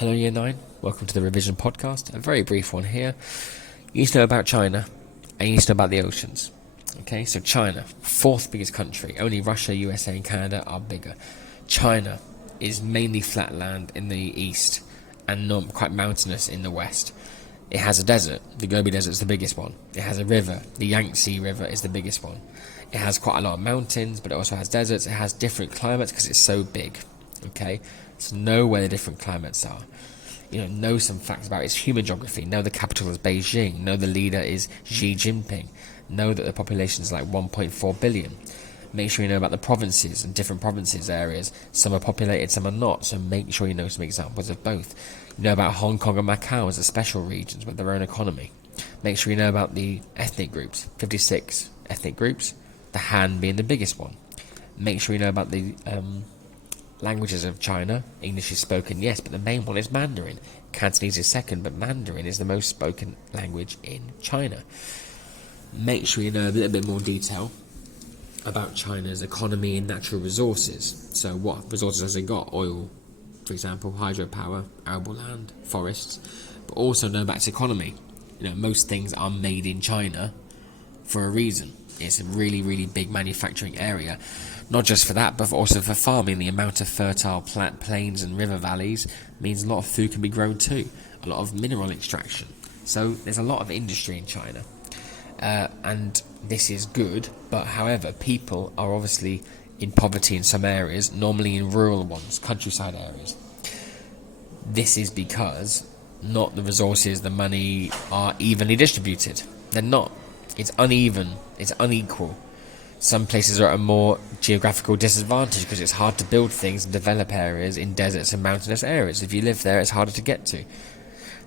Hello Year 9, welcome to the Revision Podcast, a very brief one here. You need to know about China, and you need to know about the oceans. Okay, so China, fourth biggest country, only Russia, USA and Canada are bigger. China is mainly flat land in the east, and not quite mountainous in the west. It has a desert, the Gobi Desert is the biggest one. It has a river, the Yangtze River is the biggest one. It has quite a lot of mountains, but it also has deserts. It has different climates because it's so big. Okay, so know where the different climates are. Know some facts about its human geography. Know the capital is Beijing. Know the leader is Xi Jinping. Know that the population is like 1.4 billion. Make sure you know about the provinces and different provinces areas. Some are populated, some are not. So make sure you know some examples of both. You know about Hong Kong and Macau as a special regions with their own economy. Make sure you know about the ethnic groups. 56 ethnic groups. The Han being the biggest one. Make sure you know about the languages of China. English is spoken, yes, but the main one is Mandarin. Cantonese is second, but Mandarin is the most spoken language in China. Make sure you know a little bit more detail about China's economy and natural resources. So what resources has it got? Oil, for example, hydropower, arable land, forests, but also know about its economy. Most things are made in China for a reason. It's a really, really big manufacturing area. Not just for that, but also for farming. The amount of fertile plains and river valleys means a lot of food can be grown too. A lot of mineral extraction. So there's a lot of industry in China. And this is good, but however, people are obviously in poverty in some areas, normally in rural ones, countryside areas. This is because not the resources, the money are evenly distributed. They're not. It's uneven, it's unequal. Some places are at a more geographical disadvantage because it's hard to build things and develop areas in deserts and mountainous areas. If you live there, it's harder to get to.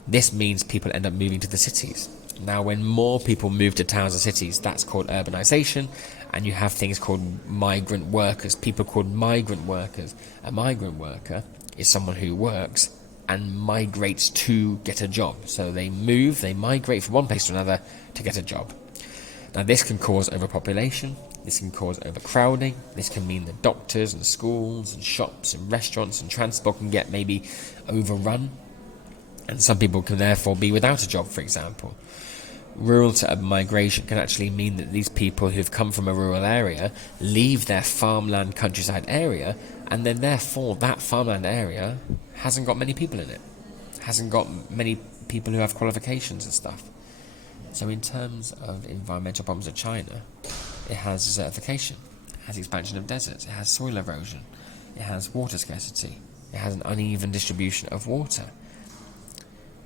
This means people end up moving to the cities. Now, when more people move to towns and cities, that's called urbanization, and you have things called migrant workers, people called migrant workers. A migrant worker is someone who works and migrates to get a job. So they migrate from one place to another to get a job. Now, this can cause overpopulation, this can cause overcrowding, this can mean that doctors and schools and shops and restaurants and transport can get maybe overrun, and some people can therefore be without a job, for example. Rural to urban migration can actually mean that these people who've come from a rural area leave their farmland countryside area, and then therefore that farmland area hasn't got many people in it, hasn't got many people who have qualifications and stuff. So in terms of environmental problems of China, it has desertification, it has expansion of deserts, it has soil erosion, it has water scarcity, it has an uneven distribution of water.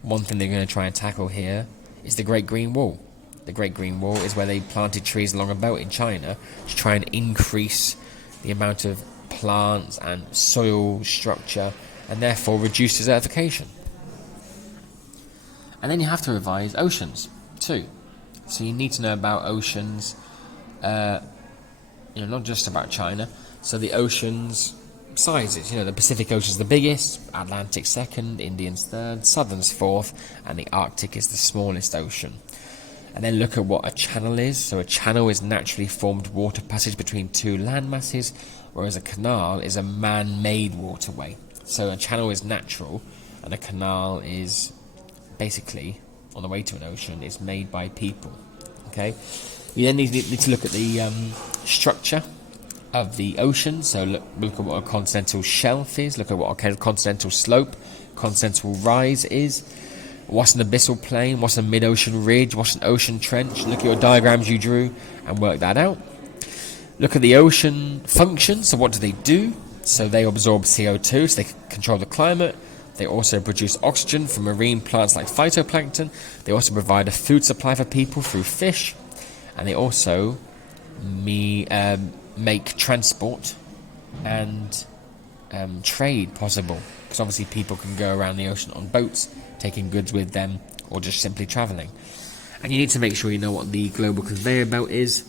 One thing they're going to try and tackle here is the Great Green Wall. The Great Green Wall is where they planted trees along a belt in China to try and increase the amount of plants and soil structure and therefore reduce desertification. And then you have to revise oceans too. So you need to know about oceans, not just about China. So the oceans sizes, the Pacific Ocean is the biggest, Atlantic second, Indian's third, Southern's fourth, and the Arctic is the smallest ocean. And then look at what a channel is. So a channel is naturally formed water passage between two land masses, whereas a canal is a man-made waterway. So a channel is natural, and a canal is basically on the way to an ocean. It's made by people. Okay, we then need to look at the structure of the ocean. So look at what a continental shelf is. Look at what a continental slope, continental rise is. What's an abyssal plain? What's a mid-ocean ridge? What's an ocean trench? Look at your diagrams you drew and work that out. Look at the ocean functions. So what do they do? So they absorb CO2, so they control the climate. They also produce oxygen from marine plants like phytoplankton. They also provide a food supply for people through fish. And they also make transport and trade possible. Because obviously people can go around the ocean on boats, taking goods with them, or just simply travelling. And you need to make sure you know what the global conveyor belt is.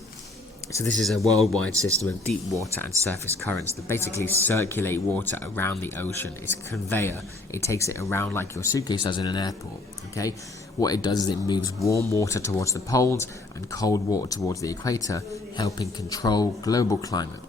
So this is a worldwide system of deep water and surface currents that basically circulate water around the ocean. It's a conveyor. It takes it around like your suitcase does in an airport. Okay. What it does is it moves warm water towards the poles and cold water towards the equator, helping control global climate.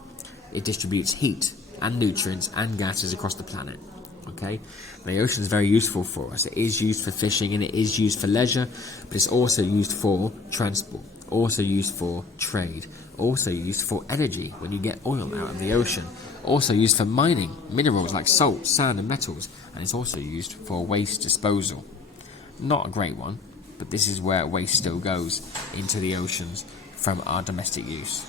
It distributes heat and nutrients and gases across the planet. Okay, the ocean is very useful for us. It is used for fishing and it is used for leisure, but it's also used for transport, also used for trade, also used for energy when you get oil out of the ocean, also used for mining minerals like salt, sand and metals, and it's also used for waste disposal. Not a great one, but this is where waste still goes, into the oceans from our domestic use.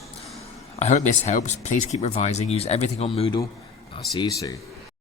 I hope this helps. Please keep revising, use everything on Moodle. I'll see you soon.